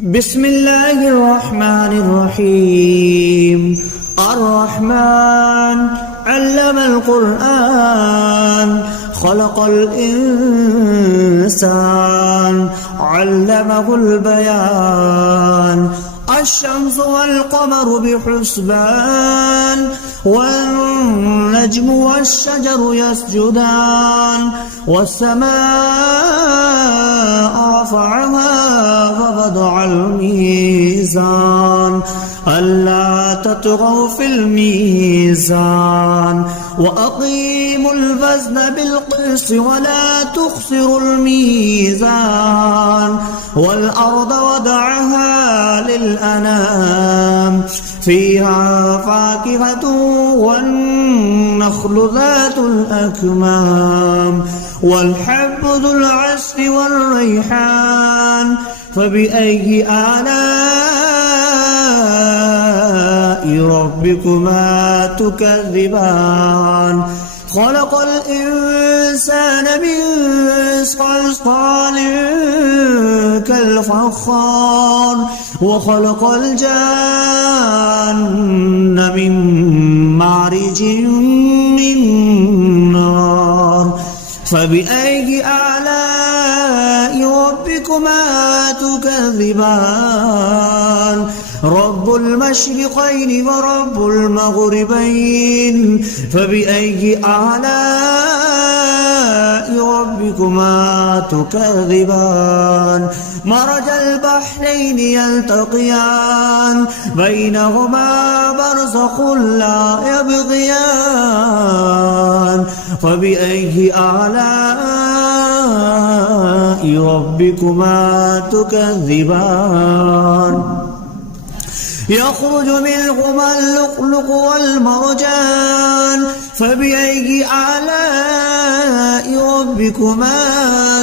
بسم الله الرحمن الرحيم. الرحمن علم القرآن خلق الإنسان علمه البيان. الشمس والقمر بحسبان والنجم والشجر يسجدان والسماء رفعها ووضع الميزان ألا تطغوا في الميزان وأقيموا الوزن بالقسط ولا تخسروا الميزان والأرض وضعها للأنام فيها فاكهة والنخل ذات الأكمام والحب ذو العصف والريحان. فبأي آلاء ربكما تكذبان؟ خلق الإنسان من صلصال كالفخار وخلق الجان من مارج من نار. فبأي آلاء ربكما تكذبان؟ رب المشرقين ورب المغربين. فبأي آلاء ربكما تكذبان؟ مرج البحرين يلتقيان بينهما برزخ لا يبغيان. فبأي آلاء ربكما تكذبان؟ يخرج منهما اللؤلؤ والمرجان. فبأي آلاء ربكما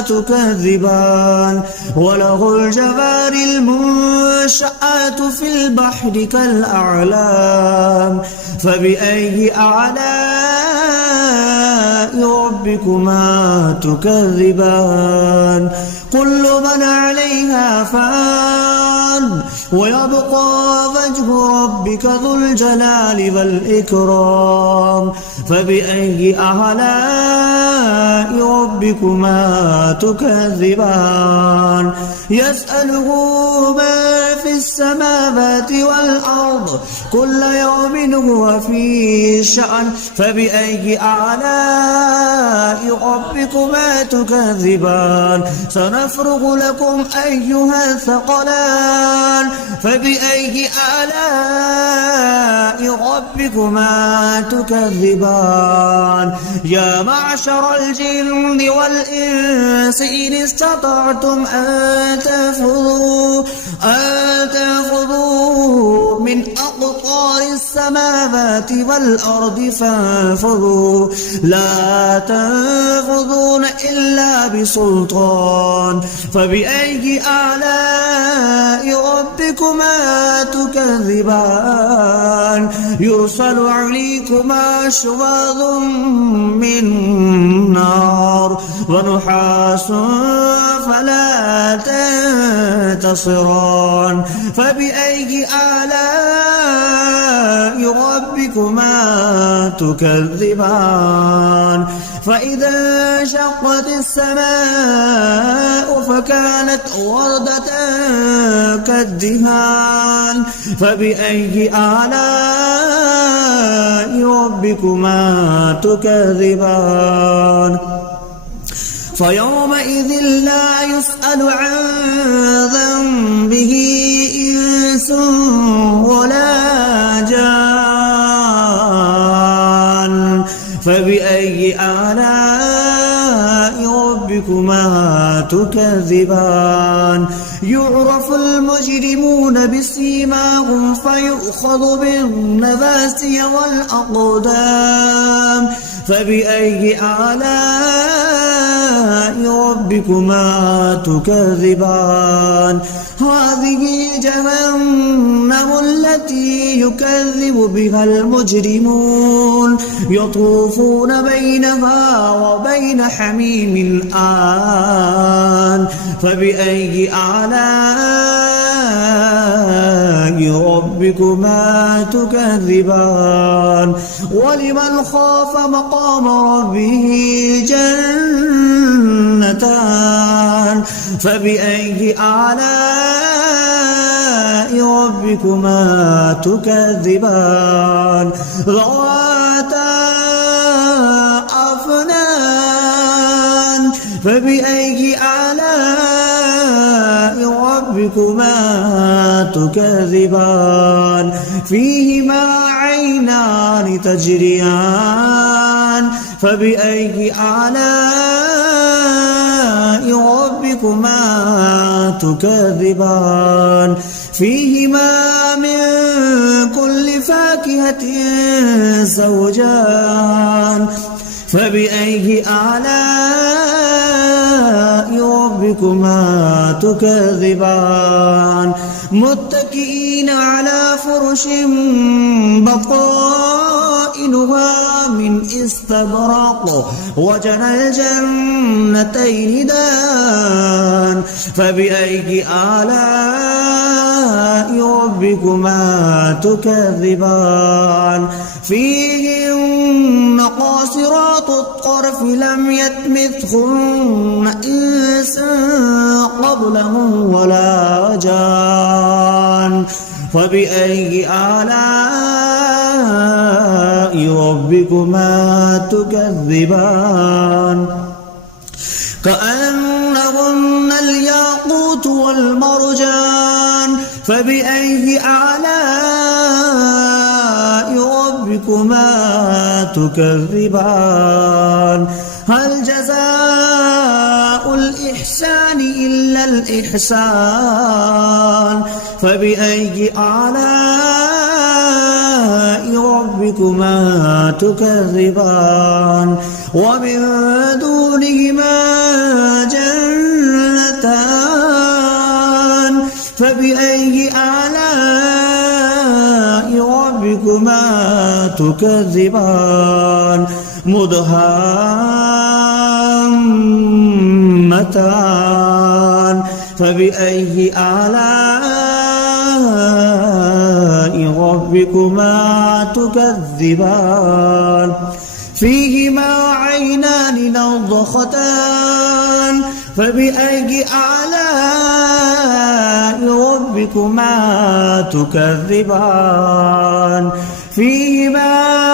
تكذبان؟ وله الجوار المنشآت في البحر كالأعلام. فبأي آلاء ربكما تكذبان؟ كل من عليها فان ويبقى وجه ربك ذو الجلال والإكرام. فبأي آلاء ربكما تكذبان؟ يسأله ما في السماوات والأرض كل يوم هو في شأن. فبأي آلاء ربكما تكذبان؟ سنفرغ لكم أيها الثقلان. فبأي آلاء ربكما تكذبان؟ يا معشر الجن والإنس إن استطعتم أن تنفذوا من أقطار السماوات والأرض فانفذوا لا تنفذون إلا بسلطان. فبأي آلاء ربكما تكذبان؟ يرسل عليكما شواظ من نار ونحاس فلا تنتصران. فبأي آلاء ربكما تكذبان؟ فإذا انشقت السماء فكانت وردة كالدهان. فبأي آلاء ربكما تكذبان؟ فيومئذ لا يسأل عن ذنبه إنس ولا جان. فبأي آلاء ربكما تكذبان؟ يعرف المجرمون بسيماهم فيؤخذ بالنواسي والأقدام. فبأي آلاء ربكما تكذبان؟ هذه جهنم التي يكذب بها المجرمون يطوفون بينها وبين حميم آن. فبأي آلاء ربكما تكذبان ولمن خاف مقام ربه جنتان فبأي آلاء ربكما تكذبان ذواتا أفنان فبأي آلاء ربكما تكذبان فيهما عينان تجريان فبأي آلاء ربكما تكذبان فيهما من كل فاكهة زوجان فبأي آلاء ربكما تكذبان متكئين على فرش بطائنها من استبرق وجنى الجنتين دان فبأي آلاء ربكما تكذبان فيهن قاصرات الطرف لم يطمثهن إنس قبلهم ولا جان فبأي آلاء ربكما تكذبان كأنهن الياقوت والمرجان فبأي آلاء ربكما تكذبان هل جزاء الإحسان إلا الإحسان فبأي آلاء ربكما تكذبان ومن دونهما جنتان فبأي آلاء ربكما تكذبان مدهامتان فبأي آلاء ربكما تكذبان فيهما عينان نضختان فبأي آلاء ربكما تكذبان فيهما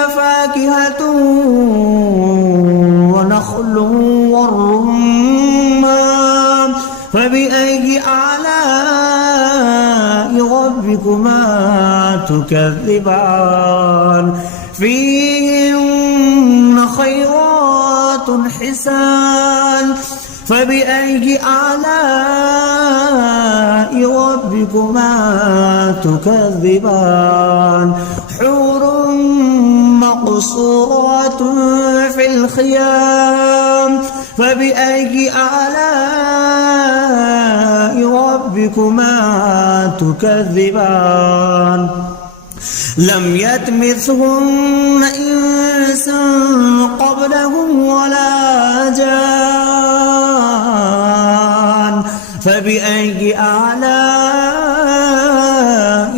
فاكهة ونخل والرمان فبأي آلاء ربكما تكذبان فيهن خيرات حسان فبأي آلاء ربكما تكذبان حور مقصورات في الخيام فبأي آلاء ربكما تكذبان لم يطمثهن إنس قبلهم ولا جان فبأي آلاء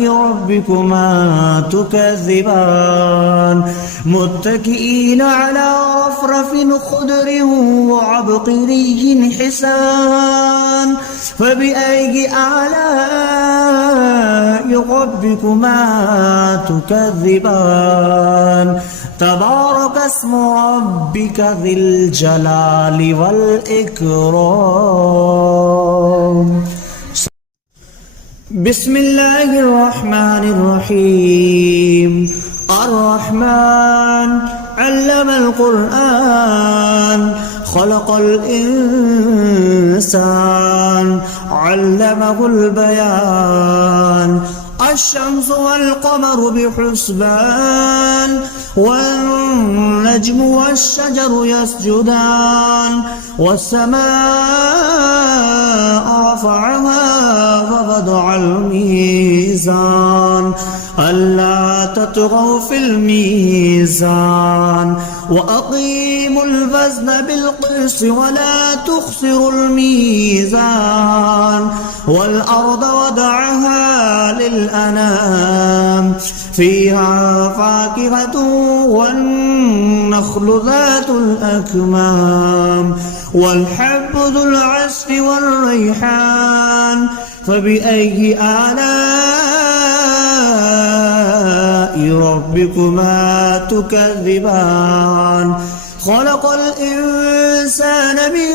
ربكما تكذبان متكئين على رفرف خضر وعبقري حسان فبأي آلاء ربكما تكذبان تبارك اسم ربك ذي الجلال والإكرام بسم الله الرحمن الرحيم الرحمن علم القرآن خلق الإنسان علمه البيان الشمس والقمر بحسبان والنجم والشجر يسجدان والسماء رفعها فوضع الميزان ألا تطغوا في الميزان وأقيموا الوزن بالقسط ولا تخسروا الميزان والأرض وضعها للأنام فيها فاكهة والنخل ذات الأكمام والحب ذو العصف والريحان فبأي آلاء ربكما تكذبان خلق الإنسان من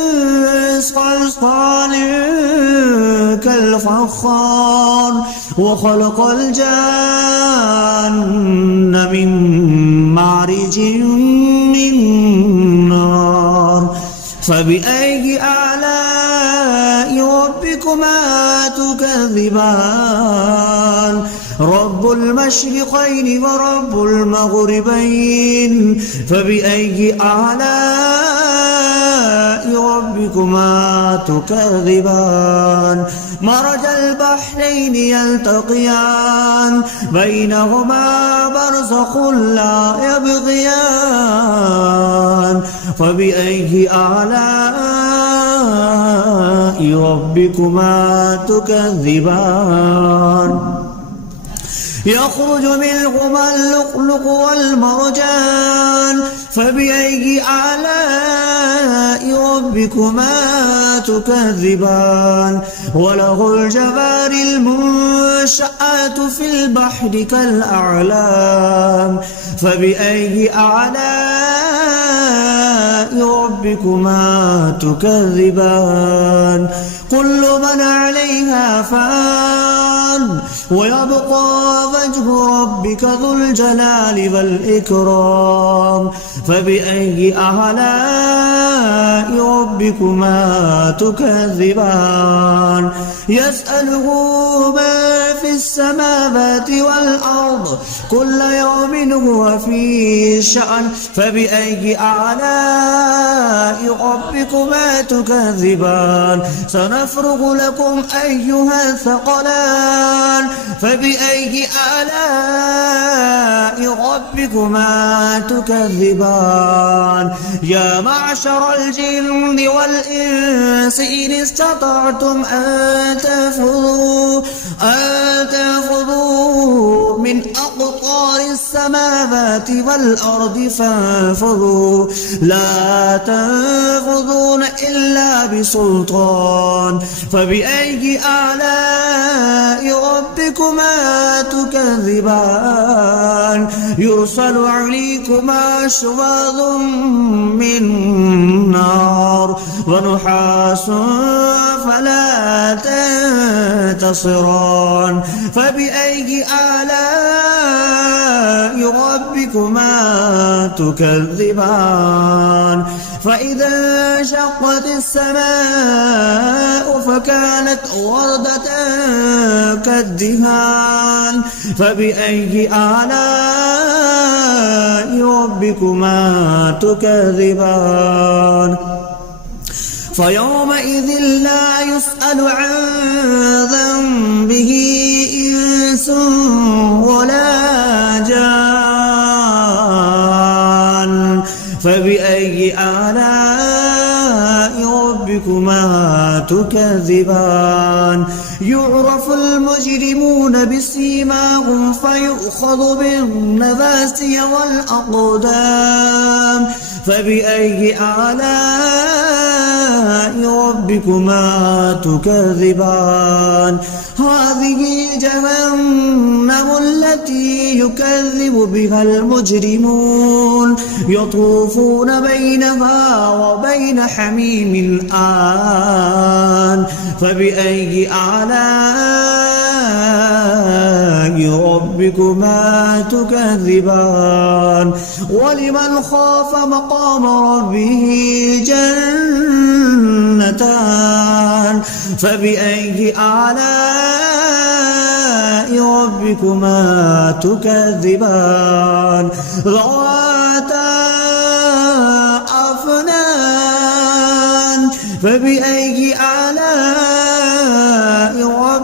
صلصال كالفخار وخلق الجان من مارج من نار فبأي آلاء ربكما تكذبان رب المشرقين ورب المغربين فبأي آلاء ربكما تكذبان مرج البحرين يلتقيان بينهما برزخ لا يبغيان فبأي آلاء ربكما تكذبان يخرج منهما اللؤلؤ والمرجان فبأي آلاء ربكما تكذبان وله الجوار المنشآت في البحر كالأعلام فبأي آلاء ربكما تكذبان كل من عليها فان ويبقى وجه ربك ذو الجلال والإكرام فبأي آلاء ربكما تكذبان يسأله ما في السماوات والأرض كل يوم هو في شأن فبأي آلاء ربكما تكذبان سنفرغ لكم أيها الثقلان فبأي آلاء ربكما تكذبان يا معشر الجن والإنس إن استطعتم أن تنفذوا من أقطار السماوات والأرض فانفذوا لا تنفذون إلا بسلطان فبأي آلاء ربكما تكذبان يرسل عليكما شواظ من نار ونحاس فلا تنتصران فبأي آلاء ربكما تكذبان فإذا انشقت السماء فكانت وردة كالدهان فبأي آلاء ربكما تكذبان فيومئذ لا يسأل عن ذنبه إنس ولا جان فبأي آلاء ربكما تكذبان يعرف المجرمون بسيماهم فيؤخذ بالنواسي والأقدام فبأي آلاء ربكما تكذبان هذه جهنم التي يكذب بها المجرمون يطوفون بينها وبين حميم آن فبأي آلاء ربكما تكذبان ولمن خاف مقام ربه جنتان فبأي آلاء ربكما تكذبان ذواتا أفنان فبأي آلاء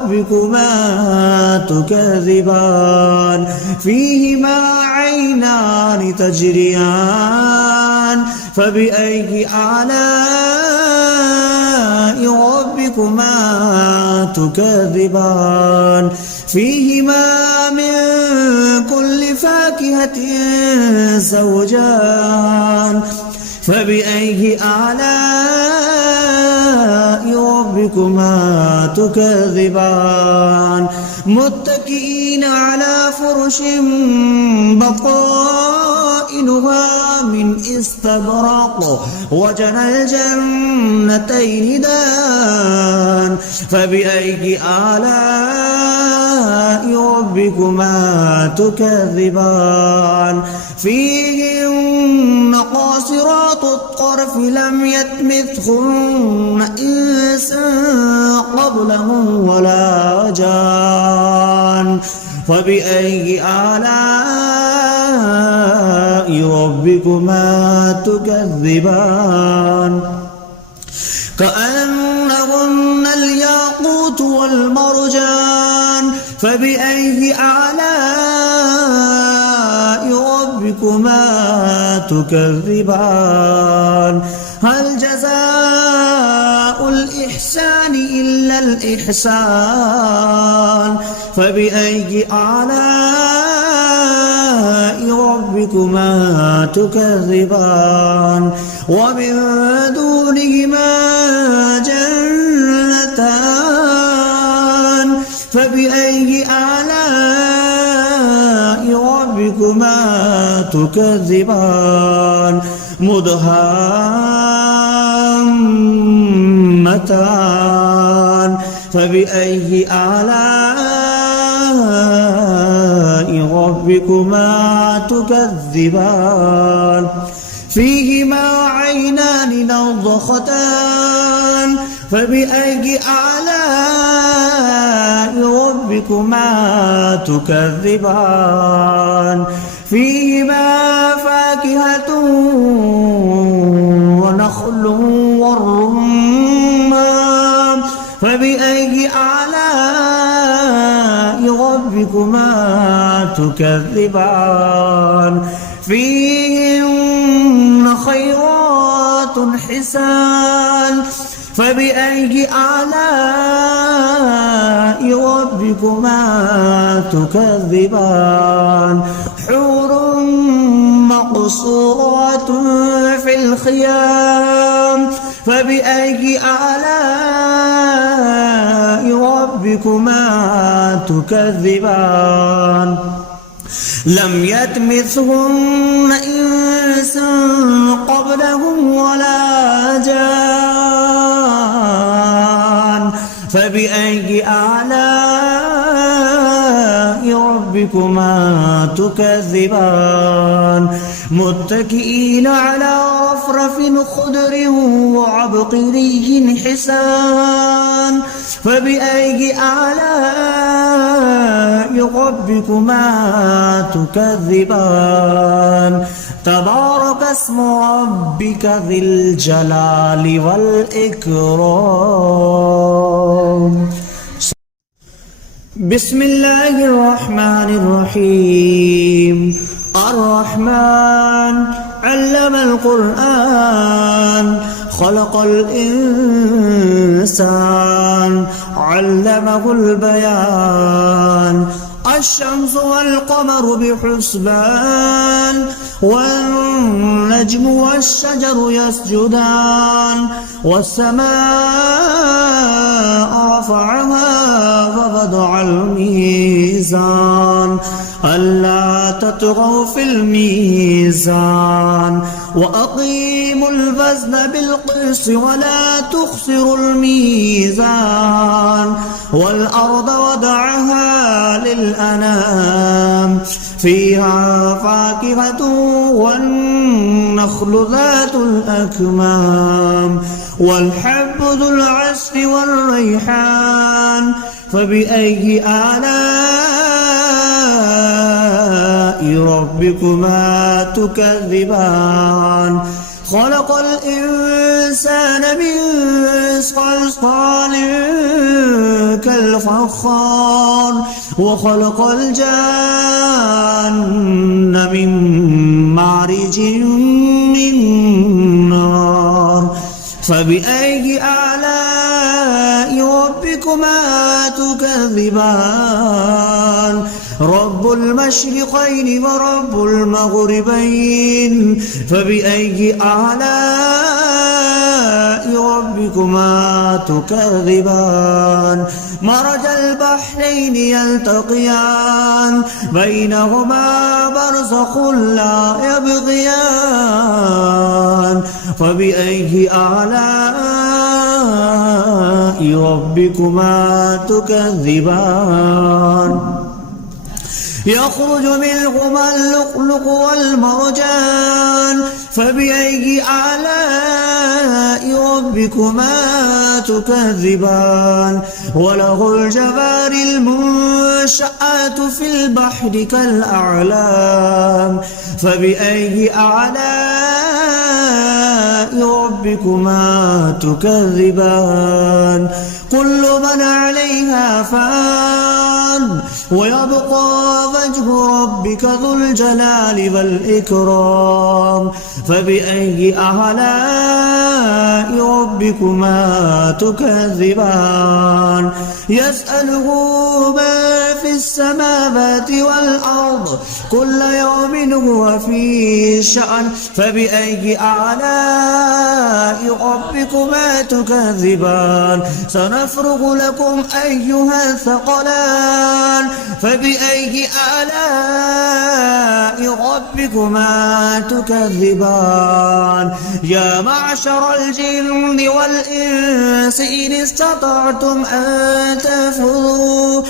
ربكما تكذبان فيهما عينان تجريان فبأي آلاء ربكما تكذبان فيهما من كل فاكهة زوجان فبأي آلاء ربكما تكذبان متكئين على فرش بطائنها من استبرق وجنى الجنتين دان فبأي آلاء ربكما تكذبان فيهن قاصرات الطرف لم يطمثهن إنس قبلهم ولا جان فبأي آلاء ربكما تكذبان كأنهن الياقوت والمرجان فبأي آلاء ربكما تكذبان هل جزاء الإحسان إلا الإحسان فبأي آلاء ربكما تكذبان ومن دونهما جنتان فبأي آلاء ربكما تكذبان مدهامتان فبأي آلاء ربكما تكذبان فيهما عينان نضختان فبأي آلاء ربكما تكذبان فيهما فاكهة ونخل والرمان فبأي آلاء ربكما تكذبان فيهن خيرات حسان فبأي آلاء ربكما تكذبان حور مقصورات في الخيام فبأي آلاء ربكما تكذبان لم يطمثهن إنس قبلهم ولا جان فبأي آلاء ربكما تكذبان متكئين على رفرف خضر وعبقري حسان فبأي آلاء ربكما تكذبان تبارك اسم ربك ذي الجلال والإكرام بسم الله الرحمن الرحيم الرحمن علم القرآن خلق الإنسان علمه البيان الشمس والقمر بحسبان والنجم والشجر يسجدان والسماء رفعها ووضع الميزان ألا تطغوا في الميزان وأقيموا الوزن بالقسط ولا تخسروا الميزان والأرض وضعها للأنام فيها فاكهة والنخل ذات الأكمام والحب ذو العصف والريحان فبأي آلاء ربكما تكذبان خلق الإنسان من صلصال كالفخار وخلق الجان من مارج من نار فبأي آلاء ربكما تكذبان رب المشرقين ورب المغربين فبأي آلاء ربكما تكذبان مرج البحرين يلتقيان بينهما برزخ لا يبغيان فبأي آلاء ربكما تكذبان يخرج منهما اللؤلؤ والمرجان فبأي آلاء ربكما تكذبان وله الجوار المنشآت في البحر كالأعلام فبأي آلاء ربكما تكذبان كل من عليها فان ويبقى وجه ربك ذو الجلال والإكرام فبأي آلاء ربكما تكذبان يسأله ما في السماوات والأرض كل يوم هو في شأن فبأي آلاء ربكما تكذبان سنفرغ لكم أيها الثقلان فبأي آلاء ربكما تكذبان يا معشر الجن والإنس إن استطعتم أن تنفذوا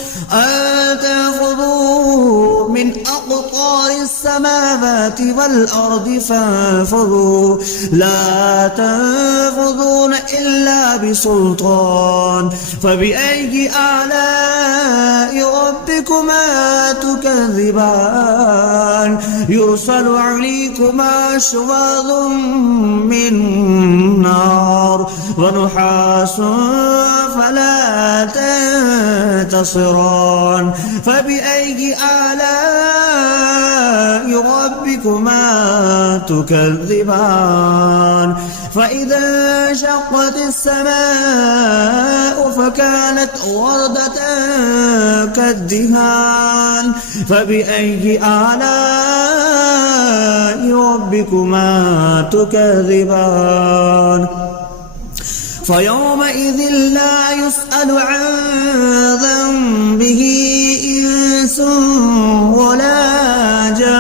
من أقطار السماوات والأرض فانفذوا لا تنفذون إلا بسلطان فبأي آلاء ربكما تكذبان يرسل عليكما شواظ من نار ونحاس فلا تنتصران فبأي آلاء ربكما تكذبان فإذا انشقت السماء فكانت وردة كالدهان فبأي آلاء ربكما تكذبان فيومئذ لا يسأل عن ذنبه إنس ولا جان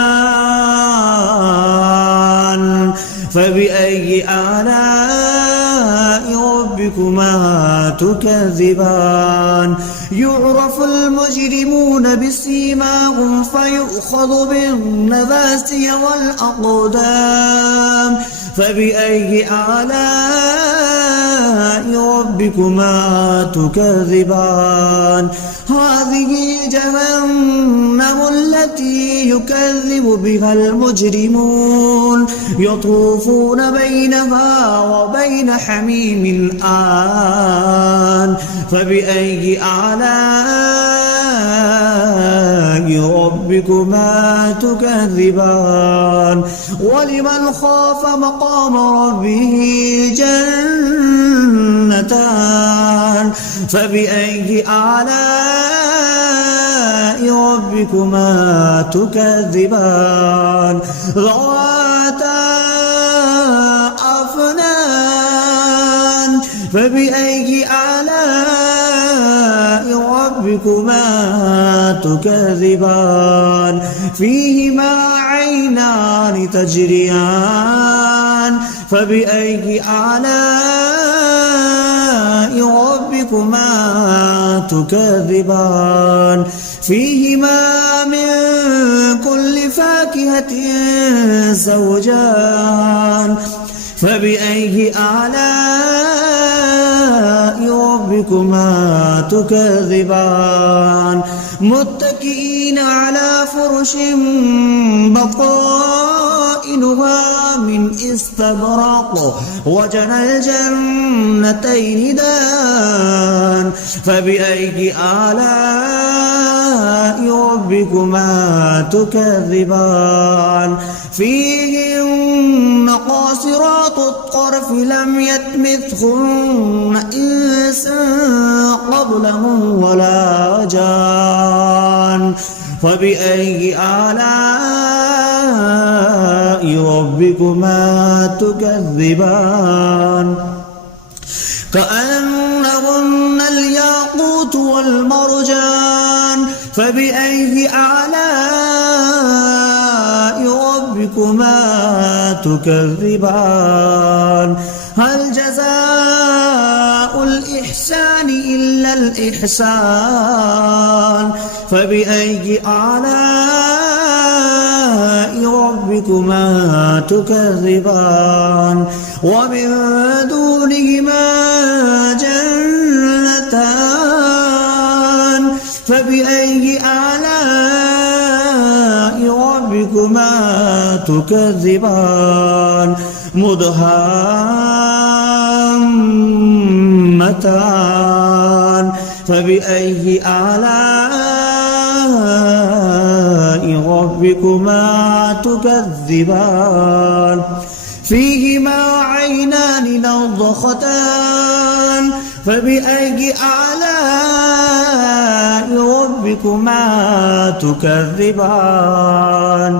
فبأي آلاء ربكما تكذبان يعرف المجرمون بسيماهم فيؤخذ بالنواسي والأقدام فبأي آلاء ربكما تكذبان هذه جهنم التي يكذب بها المجرمون يطوفون بينها وبين حميم آن فبأي آلاء ربكما تكذبان ولمن خاف مقام ربه جنتان فبأي آلاء ربكما تكذبان ذواتا أفنان فبأي آلاء ربكما تكذبان فيهما عينان تجريان فبأي آلاء ربكما تكذبان فيهما من كل فاكهة زوجان فبأي آلاء ربكما ربكما تكذبان متكئين على فرش بطائنها من استبرق وجنى الجنتين دان فبأي آلاء ربكما تكذبان فيهن قاصرات الطرف لم يطمثهن إنس قبلهم ولا جان فبأي آلاء ربكما تكذبان كأنهن الياقوت والمرجان فبأي آلاء ربكما تكذبان هل جزاء الإحسان إلا الإحسان فبأي آلاء ربكما تكذبان ومن دونهما جنتان فبأي آلاء ربكما تكذبان مدهامتان فبأي آلاء ربكما تكذبان فيهما عينان نضختان فبأي آلاء ربكما تكذبان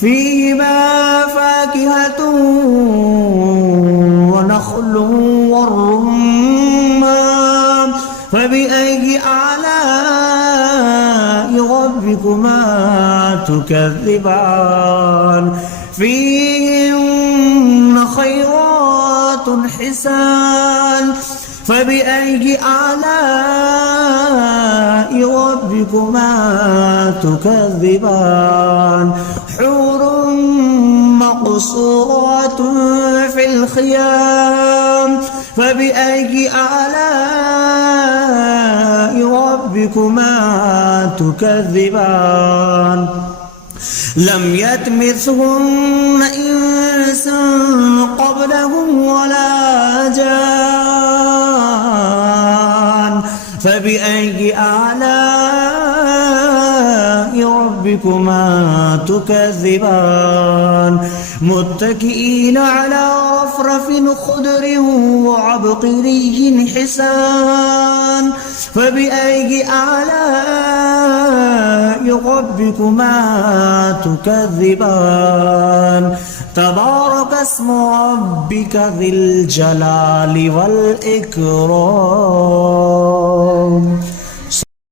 فيهما فاكهة ونخل والرمان فبأي آلاء ربكما تكذبان فيهن خيرات حسان فبأي آلاء ربكما تكذبان حور مقصورات في الخيام فبأي آلاء ربكما تكذبان لم يطمثهن إنس قبلهم ولا جان فبأي آلاء ربكما تكذبان متكئين على رفرف خضر وعبقري حسان فبأي آلاء ربكما تكذبان تبارك اسم ربك ذي الجلال والإكرام